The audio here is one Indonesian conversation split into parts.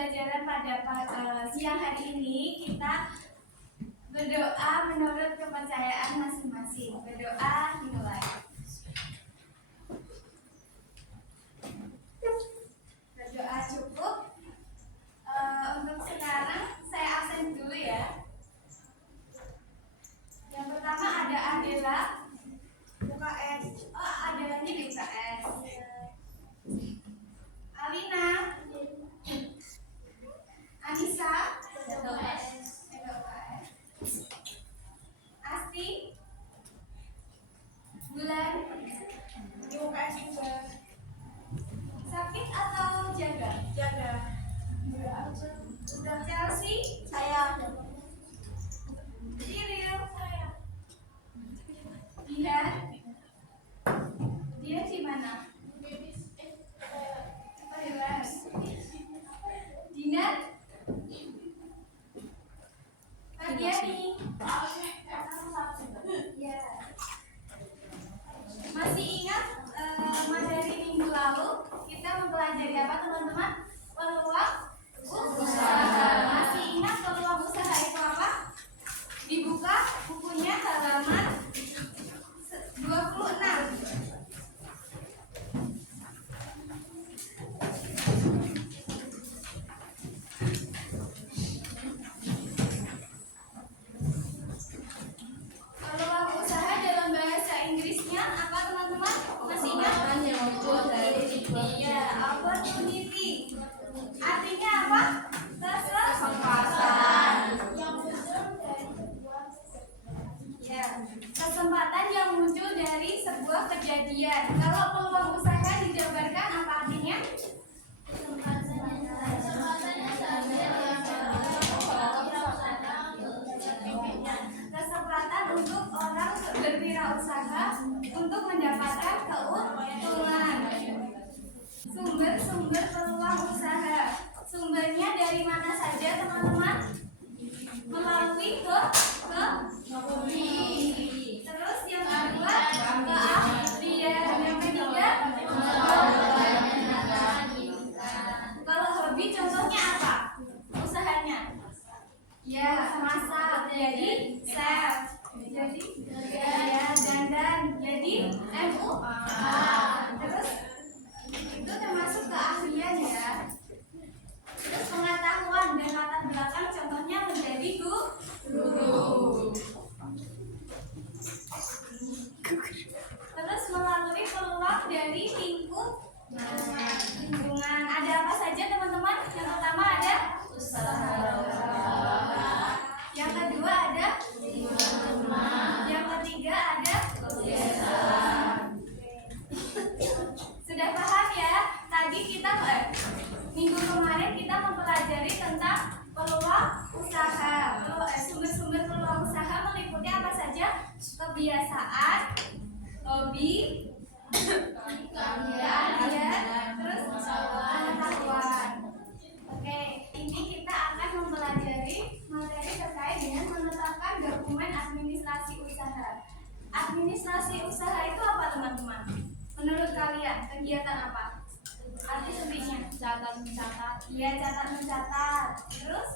pembelajaran pada siang hari ini kita berdoa menurut kepercayaan masing-masing. Berdoa dimulai. Berdoa cukup. Untuk sekarang saya absen dulu ya. Yang pertama ada Adela UKS. Oh, Adelanya di UKS. Alina, Anissa, Asti, Bulan, UKS juga. Sakit atau jaga? Jaga. Udah. Chelsea, saya. Cyril, saya. Dia di mana? Dina, Adiani, ya. Masih ingat materi minggu lalu kita mempelajari apa teman-teman? Peluang usaha. Masih ingat peluang usaha itu apa? Dibuka bukunya halaman 26. Kesempatan yang muncul dari sebuah kejadian. Kalau peluang usaha dijabarkan apa artinya? Kesempatan untuk orang berwirausaha untuk mendapatkan keuntungan. Sumber-sumber peluang usaha. Sumbernya dari mana saja teman-teman? Melalui terus yang kedua keahlian, yang ketiga kalau hobi contohnya apa usahanya? Ya, masak jadi chef, jadi ya dandan jadi MUA. Terus itu termasuk keahlian ya. Terus pengetahuan dan latar belakang contohnya menjadi guru. Terus melalui peluang dari lingkungan. Ada apa saja teman-teman? Yang pertama ada usaha. Yang kedua ada yang ketiga ada kebiasaan. Sudah paham ya? Tadi kita minggu kemarin kita mempelajari tentang peluang usaha. Sumber-sumber peluang usaha meliputi apa saja? Kebiasaan, hobi, keahlian, terus pengetahuan. Oke, ini kita akan mempelajari materi terkait dengan menetapkan dokumen administrasi usaha. Administrasi usaha itu apa teman-teman? Menurut kalian kegiatan apa? Arti lebihnya? Catat mencatat. Iya, catat mencatat. Terus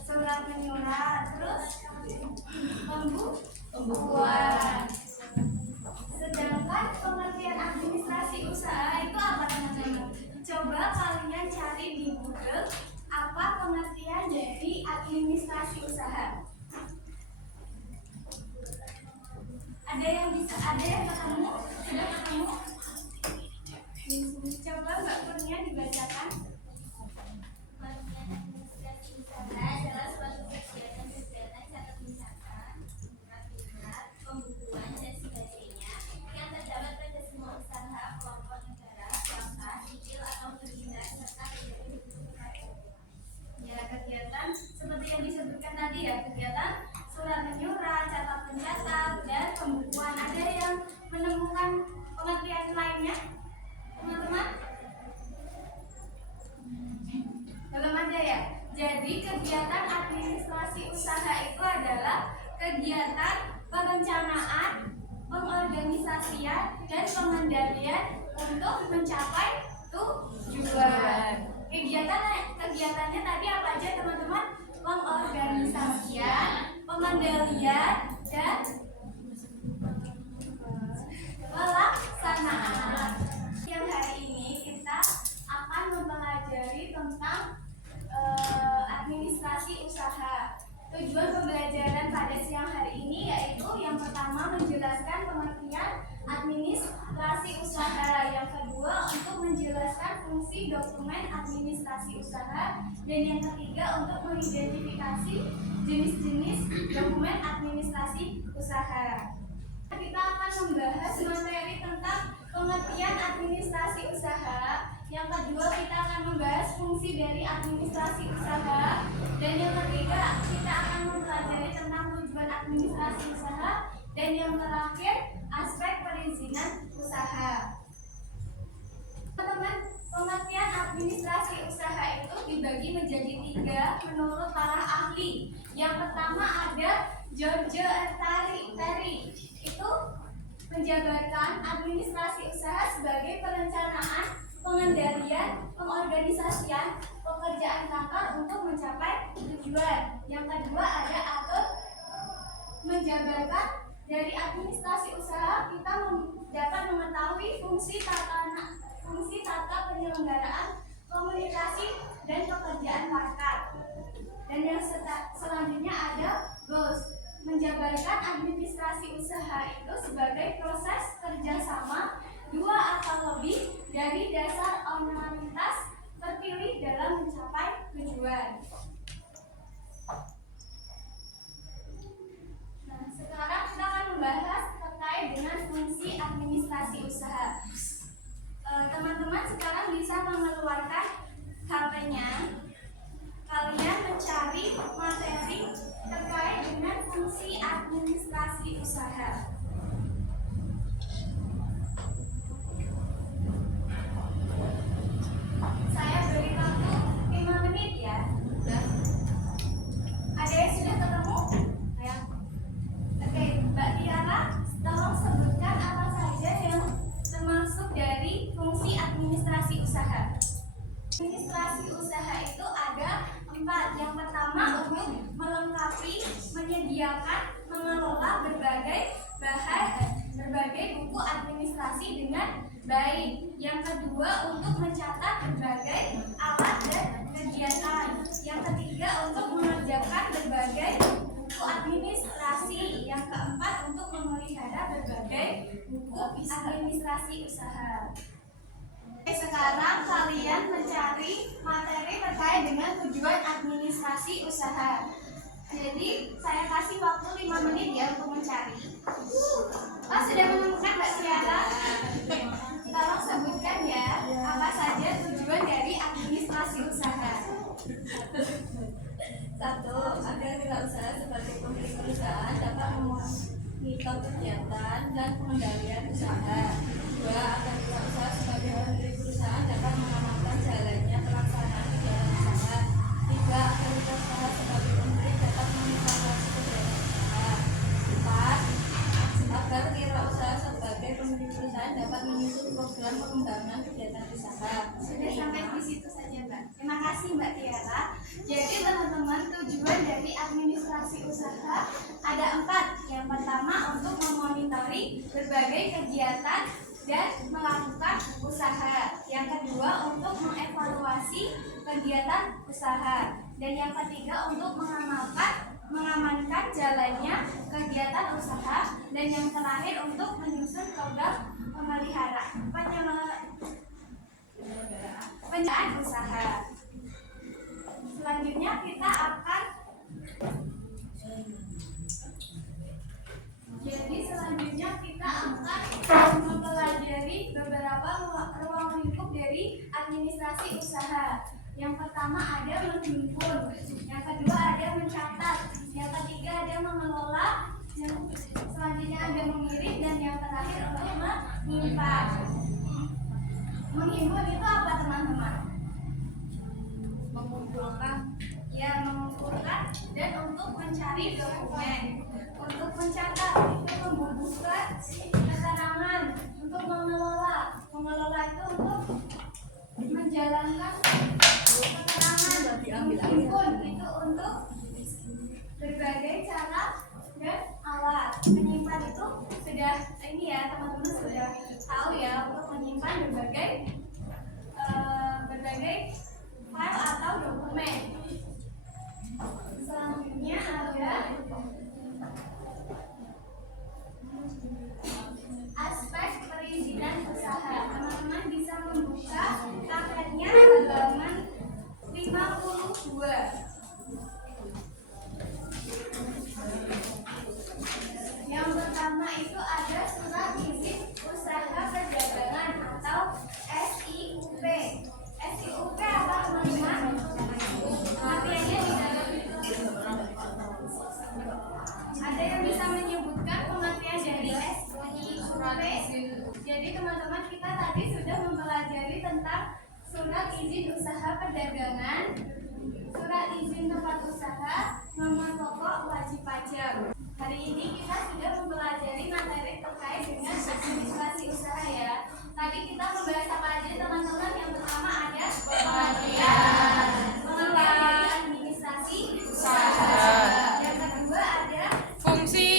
surat menyurat. Terus pembukuan. Sedangkan pengertian administrasi usaha itu apa teman-teman? Coba kalian cari di Google apa pengertian dari administrasi usaha. Ada yang ketemu? Sudah ketemu? Coba Mbak Kurnia dibacakan. Administrasi usaha adalah suatu kegiatan catat mencatat, pembukuan dan sebagainya yang terdapat pada semua usaha, kelompok negara, swasta, sipil atau bergerak serta ya kegiatan seperti yang disebutkan tadi ya, kegiatan surat menyurat, catat mencatat, dan pembukuan. Ada yang menemukan pengertian lainnya? Teman-teman? Belum ada ya? Jadi kegiatan administrasi usaha itu adalah kegiatan perencanaan, pengorganisasian, dan pengendalian untuk mencapai tujuan. Kegiatannya tadi apa aja teman-teman? Pengorganisasian, pengendalian, dan pelaksanaan. Yang hari ini kita akan mempelajari tentang administrasi usaha. Tujuan pembelajaran pada siang hari ini yaitu yang pertama menjelaskan pengertian administrasi usaha, yang kedua untuk menjelaskan fungsi dokumen administrasi usaha, dan yang ketiga untuk mengidentifikasi jenis-jenis dokumen administrasi usaha. Kita akan membahas materi tentang pengertian administrasi usaha. Yang kedua kita akan membahas fungsi dari administrasi usaha, dan yang ketiga kita akan mempelajari tentang tujuan administrasi usaha, dan yang terakhir aspek perizinan usaha. Teman-teman, pengertian administrasi usaha itu dibagi menjadi 3 menurut para ahli. Yang pertama ada George Terry, itu menjabarkan administrasi usaha sebagai perencanaan, pengendalian, pengorganisasian pekerjaan kantor untuk mencapai tujuan. Yang kedua ada Arthur, menjabarkan dari administrasi usaha kita dapat mengetahui fungsi tata penyelenggaraan, komunikasi, dan pekerjaan market. Dan yang selanjutnya ada Bos, menjabarkan administrasi usaha itu sebagai proses kerjasama 2 atau lebih dari dasar ornamentitas terpilih dalam mencapai tujuan. Nah, sekarang kita akan membahas terkait dengan fungsi administrasi usaha. Teman-teman sekarang bisa mengeluarkan HP-nya. Kalian mencari materi terkait dengan fungsi administrasi usaha. Saya beri waktu 5 menit ya. Ada yang sudah ketemu? Ya. Oke, Mbak Tiara, tolong sebutkan apa saja yang termasuk dari fungsi administrasi usaha. Administrasi usaha itu ada 4. Yang pertama untuk melengkapi, menyediakan, mengelola berbagai buku administrasi dengan baik. Yang kedua untuk mencatat berbagai alat dan kegiatan. Yang ketiga untuk mengerjakan berbagai buku administrasi. Yang keempat untuk memelihara berbagai buku administrasi usaha. Sekarang kalian mencari materi terkait dengan tujuan administrasi usaha. Jadi saya kasih waktu 5 menit ya untuk mencari. Sudah menemukan Mbak Tiara? Tolong sebutkan ya apa saja tujuan dari administrasi usaha. 1. Agar wirausaha sebagai pemilik perusahaan dapat memonitor kegiatan dan pengendalian usaha. 2. Agar wirausaha sebagai pemilik perusahaan dapat mengamankan jalannya pelaksanaan kegiatan usaha. 3. Agar wirausaha sebagai pemilik dapat mengevaluasi kegiatan usaha. 4. Agar wirausaha sebagai pemilik perusahaan dapat menyusun program pengembangan kegiatan usaha. Sudah sampai di situ saja, Mbak. Terima kasih Mbak Tiara. Jadi teman-teman, tujuan dari administrasi usaha ada 4. Yang pertama untuk memonitori berbagai kegiatan dan melakukan usaha. Yang kedua untuk mengevaluasi kegiatan usaha. Dan yang ketiga untuk mengamankan jalannya kegiatan usaha. Dan yang terakhir untuk menyusun program penyelenggaraan usaha. Selanjutnya kita akan mempelajari beberapa ruang lingkup dari administrasi usaha. Yang pertama ada menghimpun, yang kedua ada mencatat, yang ketiga ada mengelola, yang selanjutnya ada mengirim, dan yang terakhir untuk menyimpan. Menghimpun itu apa teman-teman? Mengumpulkan. Ya, mengumpulkan dan untuk mencari dokumen. Untuk mencatat itu membubuhkan keterangan. Untuk mengelola itu untuk menjalankan 52. Yang pertama itu ada surat izin usaha perdagangan atau SIUP. SIUP apa teman-teman? Pengertiannya di dalam ada yang bisa menyebutkan pengertian dari SIUP? Jadi teman-teman kita tadi sudah mempelajari tentang surat izin usaha perdagangan, surat izin tempat usaha, nomor pokok, wajib pajak. Hari ini kita sudah mempelajari materi terkait dengan administrasi usaha ya. Tadi kita membahas apa aja teman-teman? Yang pertama ada pengertian dari administrasi usaha. Yang kedua ada Fungsi.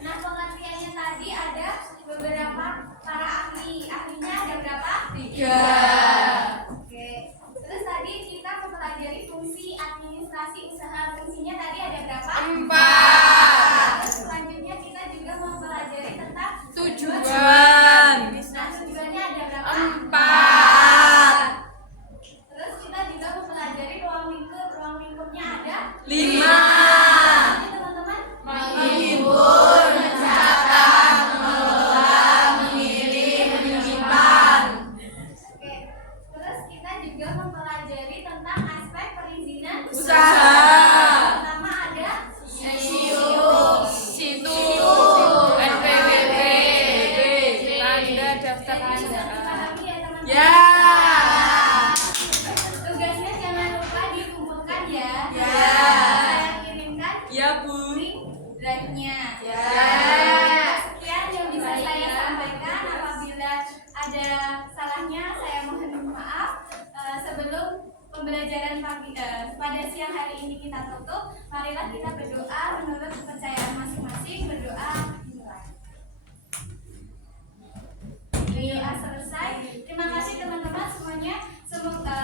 Nah, pengertiannya tadi ada beberapa para ahli. Ahlinya ada berapa? 3. Oke. Terus tadi kita mempelajari fungsi administrasi usaha. Fungsinya tadi ada berapa? 4. Terus selanjutnya kita juga mempelajari tentang Tujuan. Nah, tujuannya ada berapa? 4. Terus kita juga mempelajari ruang lingkup. Ruang lingkupnya ada 5. Jadi, teman-teman, Menghibur, mencatat, mengelola, mengirim, menyimpan. Oke. Terus kita juga mempelajari tentang aspek perizinan Usaha. Pertama ada Situ. NPWP. Tanda daftar perusahaan. dipahami ya teman-teman. Ya. Tugasnya jangan lupa dikumpulkan ya. Ya. Saya kirimkan Ya, Bu. link drive-nya. Ya. Sekian yang bisa saya sampaikan. Apabila ada salahnya saya mohon maaf. Sebelum pembelajaran pada siang hari ini kita tutup, marilah kita berdoa menurut kepercayaan masing-masing. Berdoa dimulai. Berdoa selesai. Terima kasih teman-teman semuanya. Semoga